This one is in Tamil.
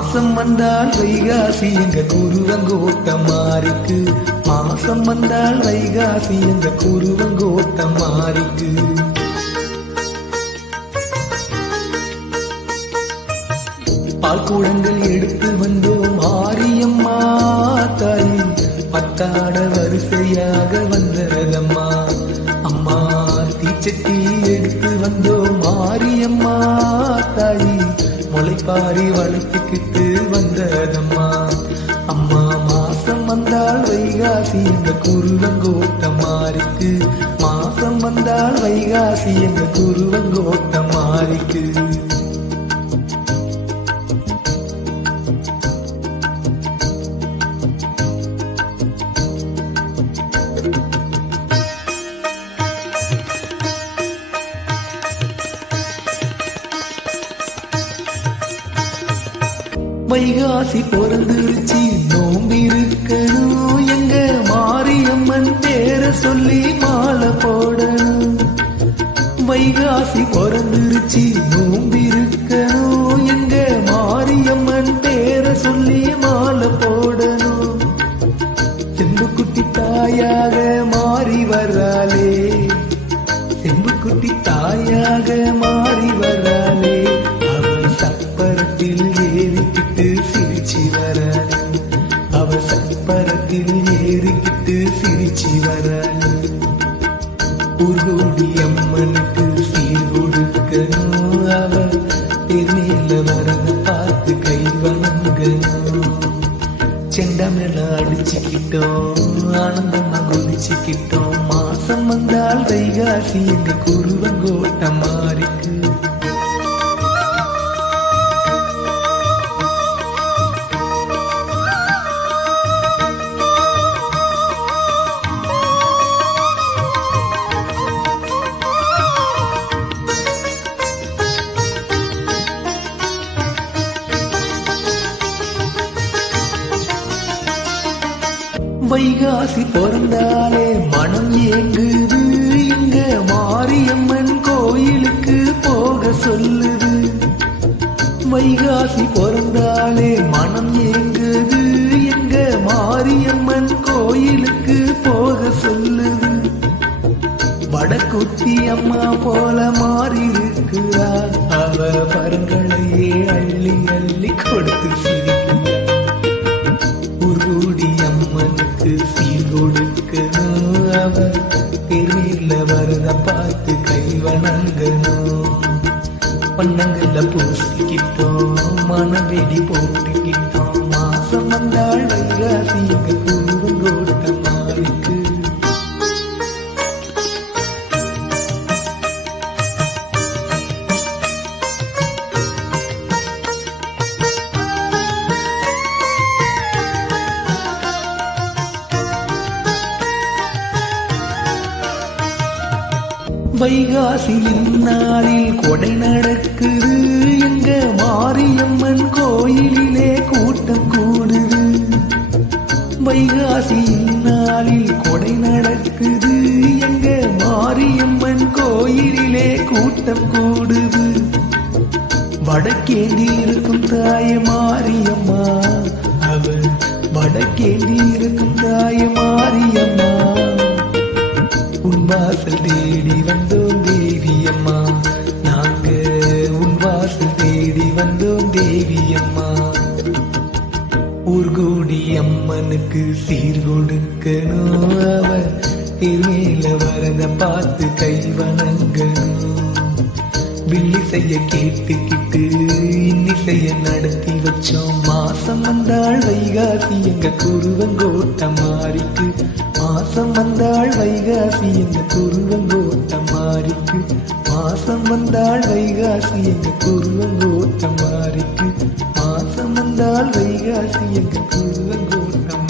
மாசம் வந்தால் வைகாசி எங்க குருவங்கோட்டம் மாறிக்கு. மாசம் வந்தால் வைகாசி எங்க குருவங்கோட்டம் மாறிக்கு. பால் கூடங்கள் எடுத்து வந்தோம் மாரியம்மா தாய். பத்தாட வரிசையாக வந்ததம்மா அம்மா. தீச்சட்டி எடுத்து வந்தோம் மாரியம்மா தாய். முளைப்பாரி வளர்த்துக்கிட்டு வந்ததம்மா அம்மா. மாசம் வந்தால் வைகாசி எங்க குருவங்கோட்டம் மாறிக்கு. மாசம் வந்தால் வைகாசி எங்க குருவங்கோட்டம் மாறிக்கு. வைகாசி பிறந்துருச்சு நோம்பிருக்கணும். எங்க மாரியம்மன் பேர சொல்லி மாலை போடணும். வைகாசி பிறந்துருச்சு நோம்பிருக்கணும். எங்க மாரியம்மன் பேர சொல்லி மாலை போடணும். செம்புக்குட்டி தாயாக மாறி வர்றாளே. செம்புக்குட்டி தாயாக மாறி வர்றாளே. அவள் சப்பரத்தில் ஏறிக்கிட்டு சிரிச்சு வராளே. அவள் சப்பரத்தில் ஏறிக்கிட்டு சிரிச்சு வராளே. ஊர்கோடி அம்மனுக்கு சீர் கொடுக்கணும். அவள் மேல வரத பார்த்து கை வணங்கணும். செண்டமேல அடிச்சுக்கிட்டோம் ஆனந்தமா குதிச்சுக்கிட்டோம். மாசம் வந்தால் வைகாசி எங்க குருவங்கோட்டம் மாறிக்கு. வைகாசி பிறந்தாலே மனம் ஏங்குது. எங்க மாரியம்மன் கோயிலுக்கு போக சொல்லுது. வைகாசி பிறந்தாலே மனம் ஏங்குது. எங்க மாரியம்மன் கோயிலுக்கு போக சொல்லுது. வடக்குத்தி அம்மா போல மாறி இருக்கிறா. அவ பரங்களையே அள்ளி அள்ளி கொடுத்து சிரிக்கிறார். ஊர்கூடி அம்மனுக்கு சீர் கொடுக்கணும். அவர் தெருவில் வரத பார்த்து கை வணங்கணும். பண்ணங்கள்ல பூசிக்கிட்டோம் மனவெடி போட்டுக்கிட்டோம். மாசம் வந்தாள் வைகாசி எங்க குருவங்கோட்டம் மாறிக்கு. வைகாசியின் நாளில் கொடை நடக்குது. எங்க மாரியம்மன் கோயிலிலே கூட்டம் கூடுது. வைகாசியின் நாளில் கொடை நடக்குது. எங்க மாரியம்மன் கோயிலிலே கூட்டம் கூடுது. வடக்கேந்தி இருக்கும் தாய மாரியம்மா. அவள் வடக்கேந்தி இருக்கும் தாய மாரியம்மா. உன் வாசல் தேடி வந்தோம் தேவி அம்மா. நாங்க உன் வாசல் தேடி வந்தோம் தேவி அம்மா. ஊர்கோடி அம்மனுக்கு சீர் கொடுக்கணும். அவ மேல வரத பார்த்து கை வணங்கணும். வில்லிசைய கேட்டுக்கிட்டு இன்னிசைய நடத்தி வச்சோம். மாசம் வந்தாள் வைகாசி எங்க குருவங்கோட்டம் மாறிக்கு. மாசம் வந்தாள் வைகாசி எங்க குருவங்கோட்டம் மாறிக்கு. மாசம் வந்தாள் வைகாசி எங்க குருவங்கோட்டம் மாறிக்கு. மாசம் வந்தாள் வைகாசி எங்க குருவங்கோட்டம்